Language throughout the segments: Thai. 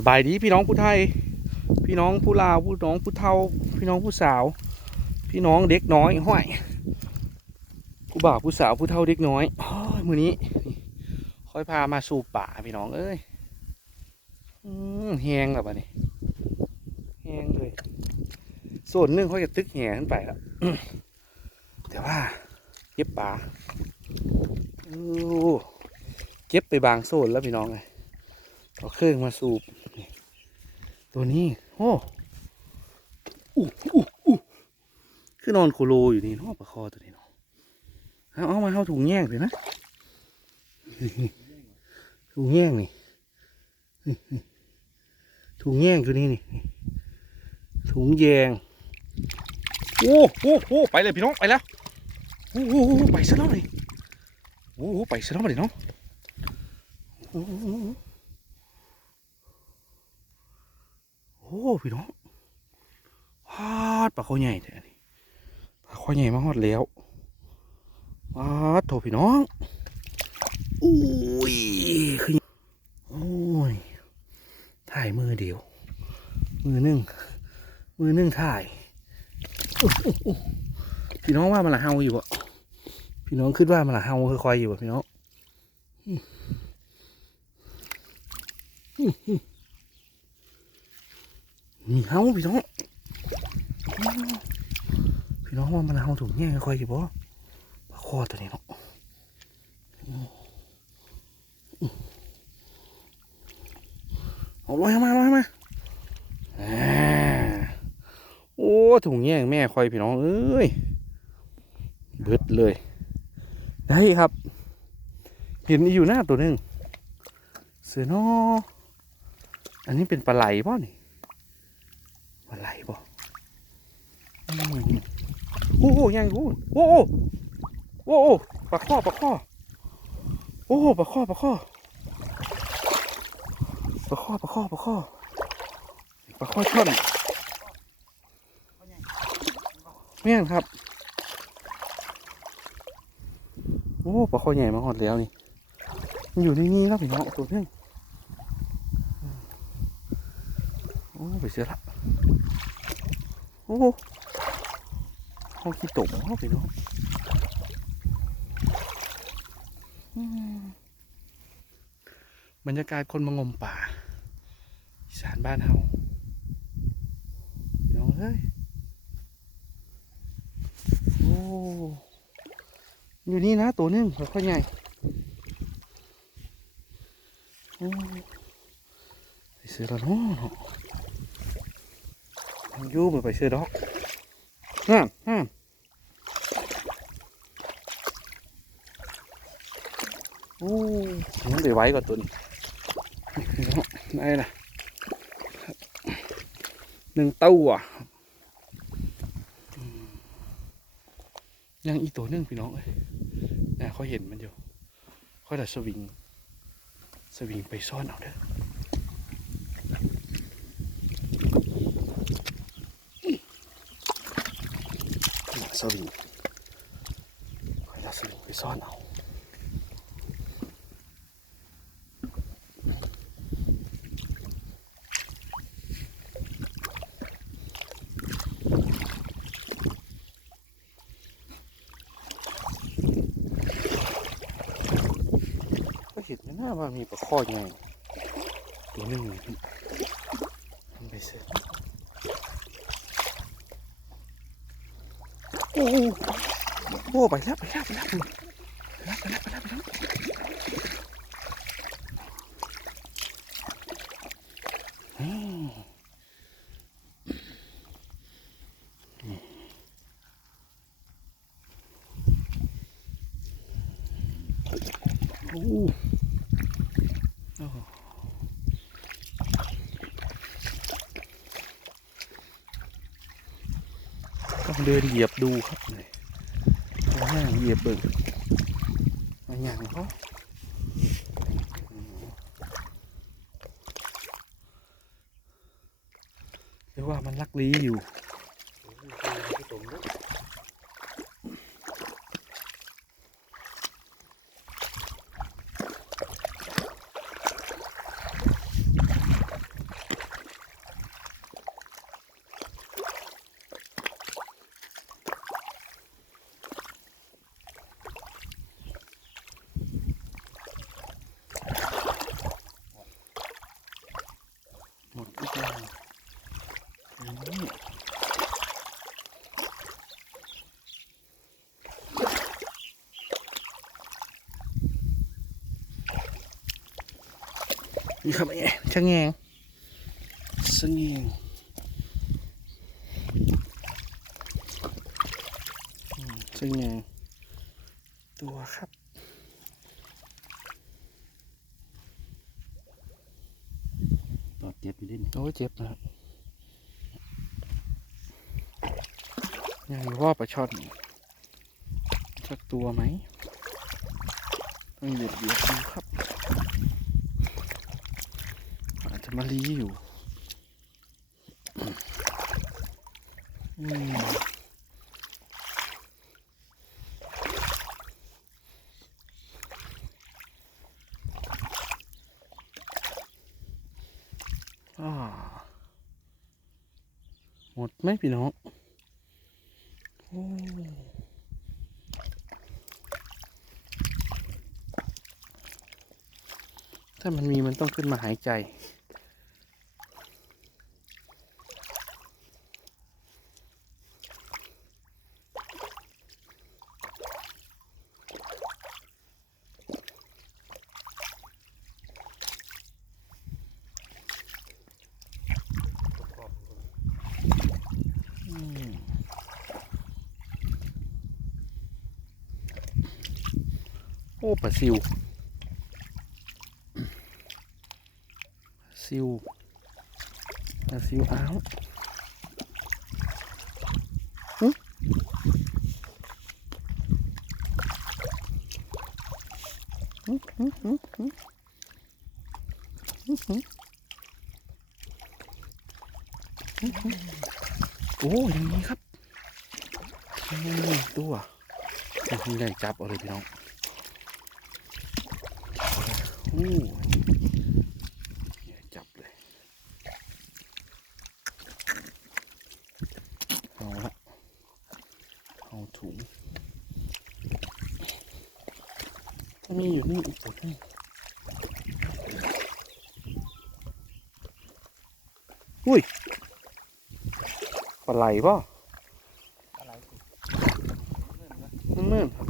สบายดีพี่น้องผู้ไทย พี่น้องผู้ลาวผู้น้องผู้เฒ่าพี่น้องผู้สาว พี่น้องเด็กน้อยห้อยผู้บ่าวผู้สาวผู้เฒ่าเด็กน้อยอมือนี้ ค่อยพามาสู่ป่าพี่น้องเอ้ยอืแหงแบบนี้แหงเลยส่วนหนึ่งเขาจะตึกแหงขึ้นไปแล้วแต่ว่าเก็บป่าเก็บไปบางโซนแล้วพี่น้องเลยเอาเครื่องมาสูบ ตัวนี้โอ้อู้อู้อู้คือนอนโคโลอยู่นี่เนาะปลาคอตัวนี้เนาะเอาเอามาเอาถุงแยงเลยนะถุงแยงนี่ถุงแยงตัวนี้นี่ถุงแยงโอ้โหโอ้ไปเลยพี่น้องไปแล้วโอ้โหโอ้ไปซะแล้วเลยโอ้โหไปซะแล้วเลยเนาะโอ้ โอ้พี่น้องฮาดปลาคอใหญ่แท้นี่ปลาคอใหญ่มาฮอดแล้วฮาดโถพี่น้องอุ้ยคือโอ้ยถ่ายมือเดียว มือหนึ่งมือหนึ่งถ่ายพี่น้องว่ามันละเฮาอยู่บ่พี่น้องคิดว่ามันละเฮาคือคอยอยู่บ่พี่น้อง นี่เฮาพี่น้อง พี่น้องว่ามันเฮาถูกแง่คอยอยู่บ่ปลาคอตัวนี้เนาะออืมเอาลอยมาลอยมาอ่าโอ้ถุงแง่งแม่คอยพี่น้องเอ้ยเบิดเลยได้ครับ เห็นอีอยู่หน้าตัวหนึ่งเสือนออันนี้เป็นปลาไหลป่ะนี่ ลาไหลป่ะอืมโอ้โหยังกูโอ้โหโอ้โหปลาข้อปลาข้อโอ้โหปลาข้อปลาข้อปลาข้อปลาข้อปลาข้อปลาข้อช่อนแม่นครับ โอ้ปลาคอใหญ่มาหอดแล้วนี่มันอยู่ในนี้แล้วพี่น้องตัวนึงโอ้ไปเสียละ โอ้ห้องขี้ตกห้องพี่น้องอืมบรรยากาศคนมางมป่าสานบ้านเฮาน้องเอ้ย โอ้ อยู่นี่นะตัวหนึงค่อยๆใหญ่โอ้ไปซื้อแล้วเนาะนาะมันอ ยูมันไปซื้อดอกห้ามห้ามโอ้ยังได้ไว้ก่อนตัวนี้ได้นะหนึ่งเต้าอะยังอีกตัวนึงพี่น้องเอ้ยนะเขาเห็นมันอยู่เขาแต่สวิง สวิงไปซ่อนเอาเด้อ สวิงเขาจะสวิงไปซ่อนเอาก็เห็นไม่น่าว่ามีปลาข้อใหญ่ตัวนึงมันไปเสร็จ อ้โหโอ้ไปแล้วไปแล้วไปแล้วไปแล้วไปแล้วไปแล้วไปแล้วโอ้โหต้อง เดินเหยียบดูครับเลยเอาหน้าเหยียบเบิ่งมาอย่างเขาเรียกว่ามันลักลี้อยู่ โหมดทุกอย่างอันนี้ นี่ครับไอ้ชะแงงชะแงงอืมชะแงงตัวครับตอดเจ็บอยู่ดิโอ้ยเจ็บนะครับยังอยู่ว่าปลาช่อนสักตัวไหมต้องเหยียบเหยียบดูครับ อา จะมาลีอยู่หมดไหมพี่น้องโอ้ถ้ามันมีมันต้องขึ้นมาหายใจ อ้ปลาซิวซิวปลาซิวอ้าวโอ้อย่างนี้ครับนี่ตัวนี่ได้จับเอาเลยพี่น้อง อ้จับเลยเอาละเอาถุงมีอยู่นี่อีกตัวหนึงอุ้ยปลาไหลป่ะ อะไร นื่นๆครับ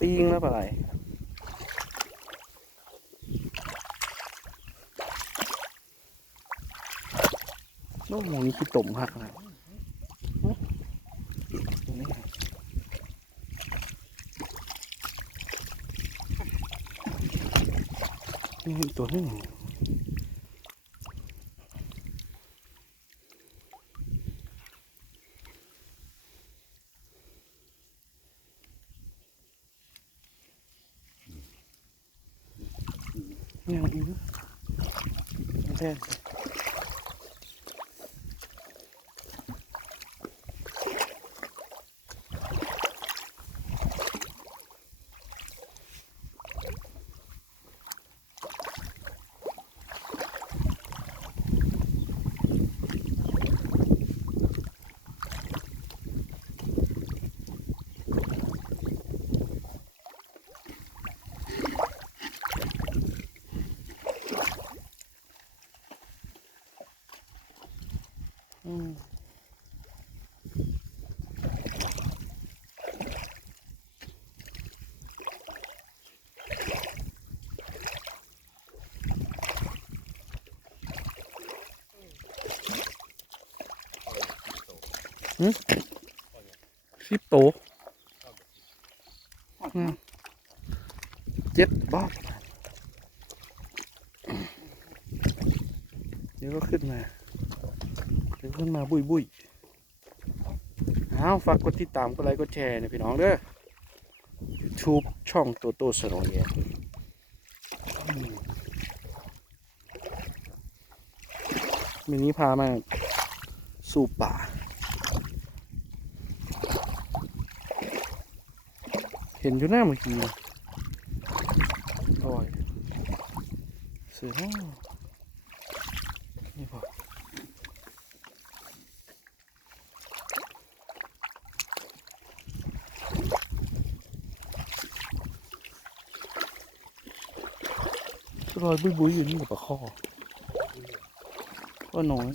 ตีงแล้วปลาไหลโน้มองนี้คือตุ่มหักนะหึตรงนี้ไงนี่อีกตัวนึง ยังอีกแท้อื สิบโตวอืมเจ็ดบาทเดี๋ยวก็ขึ้นมาเดี๋ยวขึ้นมาบุยบุยเอาฝากกดติดตามกดไลค์กดแชร์นะพี่น้องเด้อ YouTube ช่องโตโต้สโรเยมินี้พามาสู่ป่า ห็นอยู่หน้าเมื่อกี้ลอยเสือนี่พอลอยบุ้ยๆอยู่นี่กับปลาข้อก็น้อย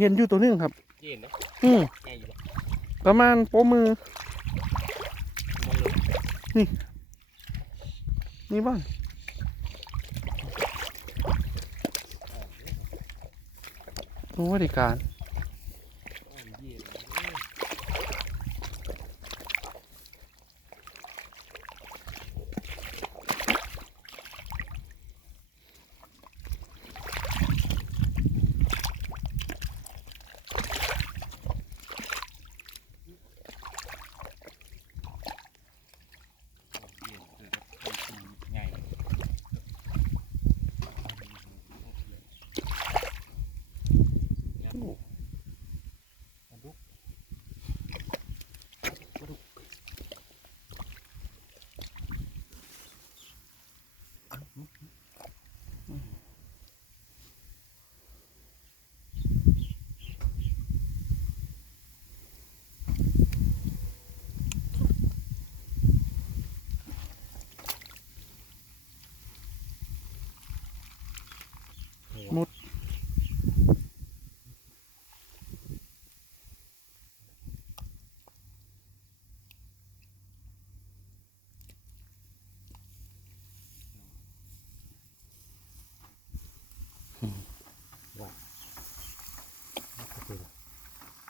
เห็นอยู่ตัวหนึงครับเย็นเนาะอืมไงอยู่บ่ประมาณโป้มือมองเลยนี่บ้างรู้ว่าดีการ อ่อนเย็นเลย ใหญ่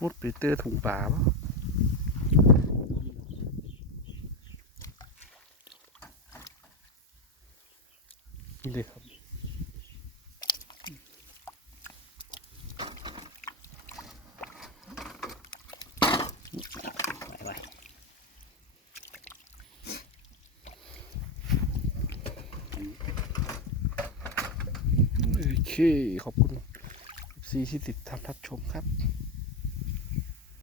มุดไปเจอถุงปลาปะนี่เลยครับไปโอเค ขอบคุณซีที่ติดตามรับชมครับ